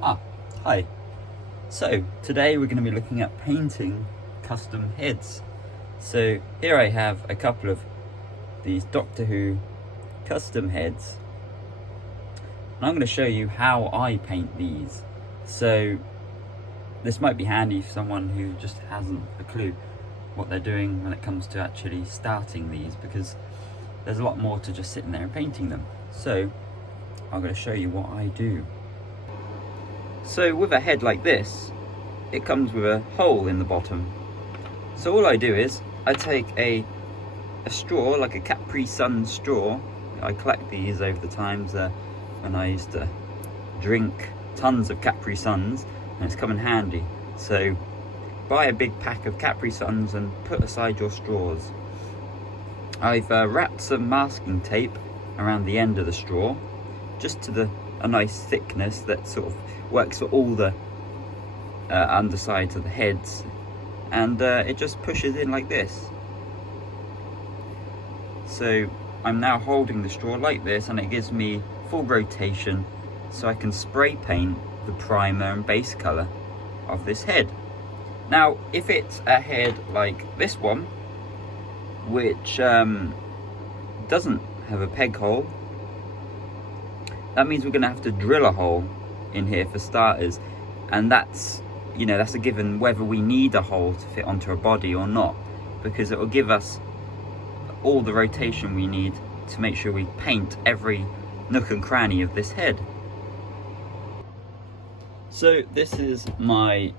Hi. So today we're going to be looking at painting custom heads. So here I have a couple of these Doctor Who custom heads. And I'm going to show you how I paint these. So this might be handy for someone who just hasn't a clue what they're doing when it comes to actually starting these, because there's a lot more to just sitting there and painting them. So I'm going to show you what I do. So with a head like this, it comes with a hole in the bottom. So all I do is I take a straw, like a Capri Sun straw. I collect these over the times when I used to drink tons of Capri Suns, and it's come in handy. So buy a big pack of Capri Suns and put aside your straws. I've wrapped some masking tape around the end of the straw, just to a nice thickness that sort of works for all the undersides of the heads, and it just pushes in like this. So I'm now holding the straw like this, and it gives me full rotation so I can spray paint the primer and base colour of this head. Now if it's a head like this one, which doesn't have a peg hole, that means we're going to have to drill a hole in here for starters, and that's a given whether we need a hole to fit onto a body or not, because it will give us all the rotation we need to make sure we paint every nook and cranny of this head. So this is my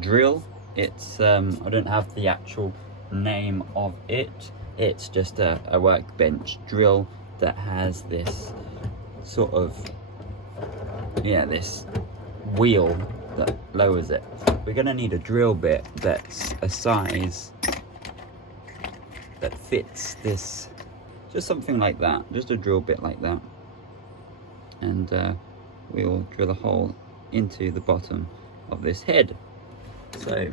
drill. It's I don't have the actual name of it. It's just a workbench drill that has this sort of, this wheel that lowers it. We're going to need a drill bit that's a size that fits this, just something like that, just a drill bit like that, and we'll drill a hole into the bottom of this head. So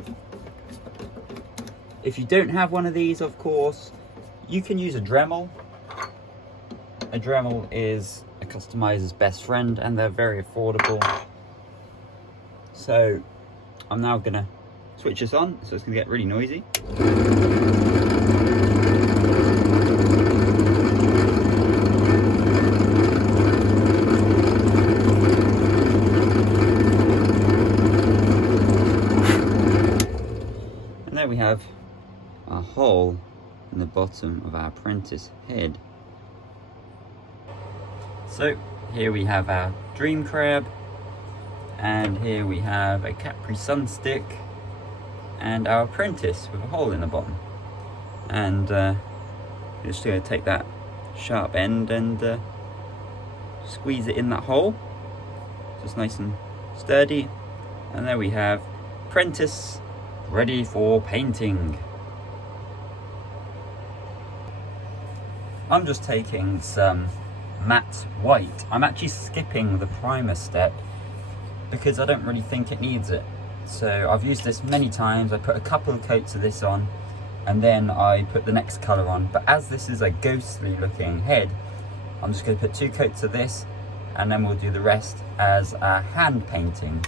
if you don't have one of these, of course you can use a Dremel. A Dremel is a customizer's best friend, and they're very affordable. So I'm now gonna switch this on, so it's gonna get really noisy. And there we have a hole in the bottom of our apprentice head. So here we have our dream crab, and here we have a Capri Sun stick, and our apprentice with a hole in the bottom. And just going to take that sharp end and squeeze it in that hole, just nice and sturdy. And there we have apprentice ready for painting. I'm just taking some matte white. I'm actually skipping the primer step because I don't really think it needs it. So I've used this many times. I put a couple of coats of this on, and then I put the next colour on. But as this is a ghostly looking head, I'm just going to put 2 coats of this, and then we'll do the rest as a hand painting.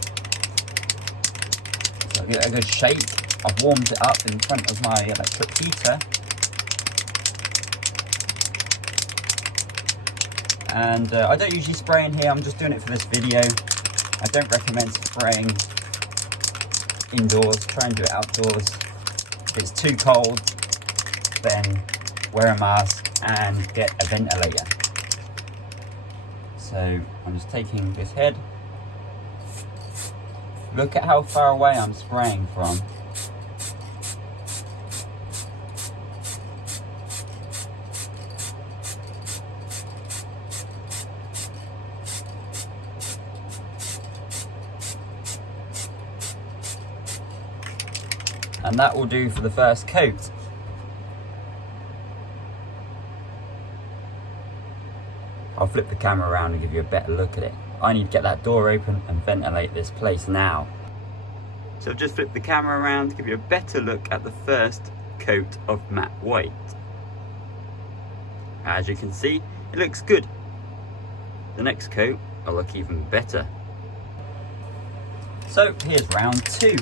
So I'll give it a good shake. I've warmed it up in front of my electric heater. And I don't usually spray in here, I'm just doing it for this video. I don't recommend spraying indoors, try and do it outdoors. If it's too cold, then wear a mask and get a ventilator. So I'm just taking this head. Look at how far away I'm spraying from. And that will do for the first coat. I'll flip the camera around and give you a better look at it. I need to get that door open and ventilate this place now. So I've just flipped the camera around to give you a better look at the first coat of matte white. As you can see, it looks good. The next coat will look even better. So here's round 2.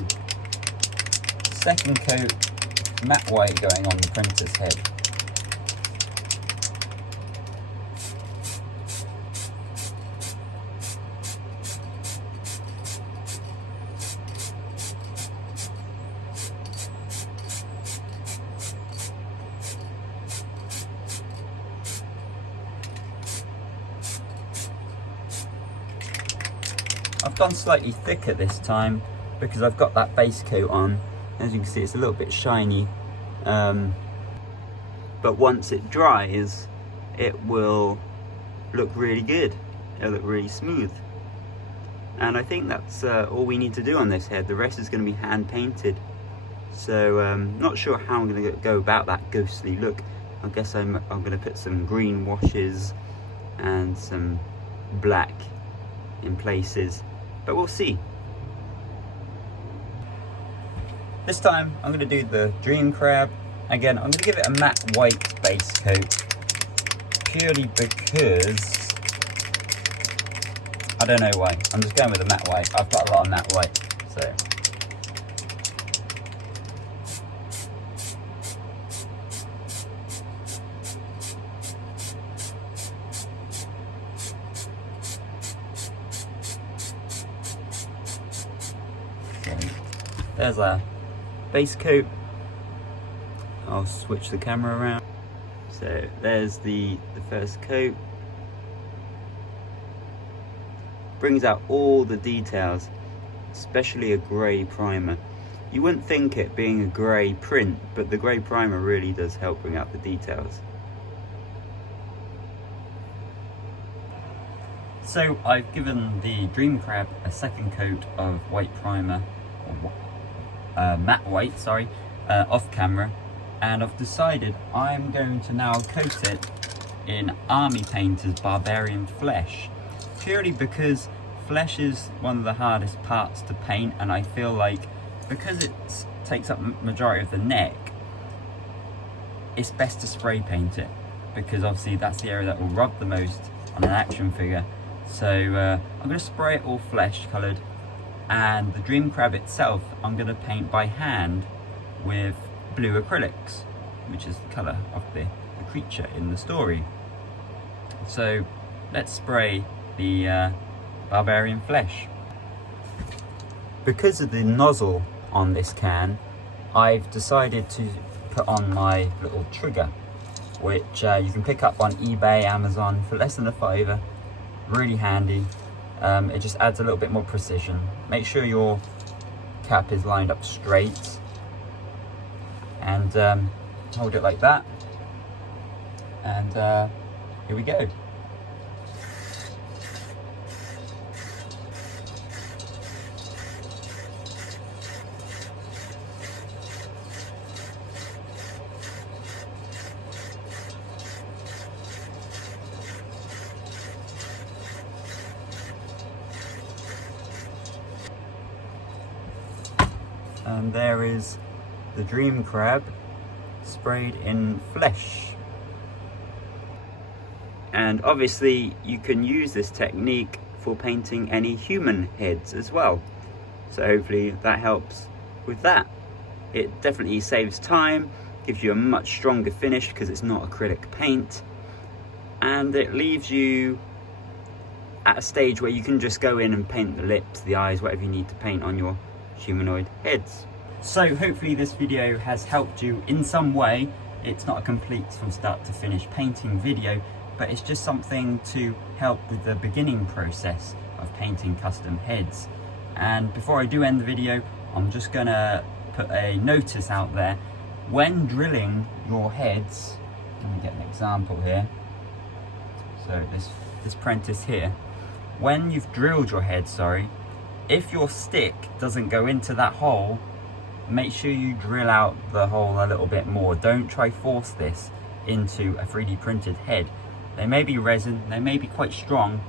Second coat matte white going on the printer's head. I've gone slightly thicker this time because I've got that base coat on. As you can see, it's a little bit shiny, but once it dries it will look really good. It'll look really smooth, and I think that's all we need to do on this head. The rest is going to be hand painted, so not sure how I'm going to go about that ghostly look. I guess I'm going to put some green washes and some black in places, but we'll see. This time I'm going to do the Dream Crab. Again, I'm going to give it a matte white base coat, purely because I don't know why. I'm just going with the matte white. I've got a lot of matte white, so. There's our base coat. I'll switch the camera around. So there's the first coat. Brings out all the details, especially a grey primer. You wouldn't think it being a grey print, but the grey primer really does help bring out the details. So I've given the Dream Crab a second coat of white primer, or matte white, sorry, off camera, and I've decided I'm going to now coat it in Army Painter's Barbarian Flesh, purely because flesh is one of the hardest parts to paint, and I feel like because it takes up majority of the neck, it's best to spray paint it, because obviously that's the area that will rub the most on an action figure. So I'm going to spray it all flesh coloured, and the Dream Crab itself I'm going to paint by hand with blue acrylics, which is the colour of the creature in the story. So let's spray the Barbarian Flesh. Because of the nozzle on this can, I've decided to put on my little trigger, which you can pick up on eBay, Amazon for less than $5. Really handy. It just adds a little bit more precision. Make sure your cap is lined up straight, and hold it like that, and here we go. And there is the Dream Crab sprayed in flesh. And obviously you can use this technique for painting any human heads as well. So hopefully that helps with that. It definitely saves time, gives you a much stronger finish because it's not acrylic paint, and it leaves you at a stage where you can just go in and paint the lips, the eyes, whatever you need to paint on your humanoid heads. So hopefully this video has helped you in some way. It's not a complete from start to finish painting video, but it's just something to help with the beginning process of painting custom heads. And before I do end the video, I'm just gonna put a notice out there. When drilling your heads, let me get an example here. So this apprentice here, when you've drilled your head, if your stick doesn't go into that hole, make sure you drill out the hole a little bit more. Don't try force this into a 3D printed head. They may be resin, they may be quite strong,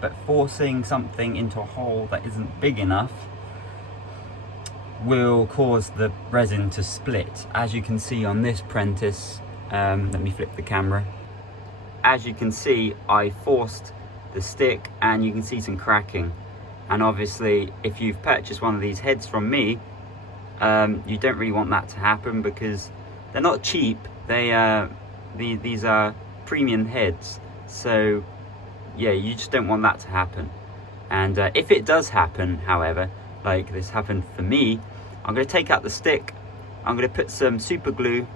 but forcing something into a hole that isn't big enough will cause the resin to split. As you can see on this apprentice, let me flip the camera. As you can see, I forced the stick and you can see some cracking. And obviously if you've purchased one of these heads from me, you don't really want that to happen because they're not cheap. These are premium heads, so yeah, you just don't want that to happen. And if it does happen, however, like this happened for me, I'm going to take out the stick, I'm going to put some super glue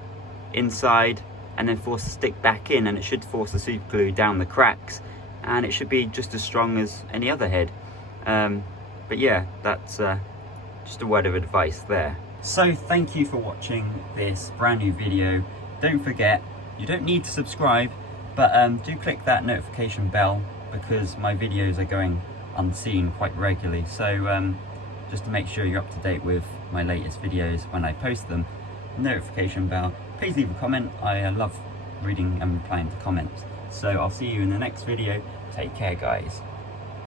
inside and then force the stick back in, and it should force the super glue down the cracks, and it should be just as strong as any other head. But yeah, that's just a word of advice there. So thank you for watching this brand new video. Don't forget, you don't need to subscribe, but do click that notification bell because my videos are going unseen quite regularly. So just to make sure you're up to date with my latest videos when I post them, notification bell. Please leave a comment. I love reading and replying to comments. So I'll see you in the next video. Take care, guys.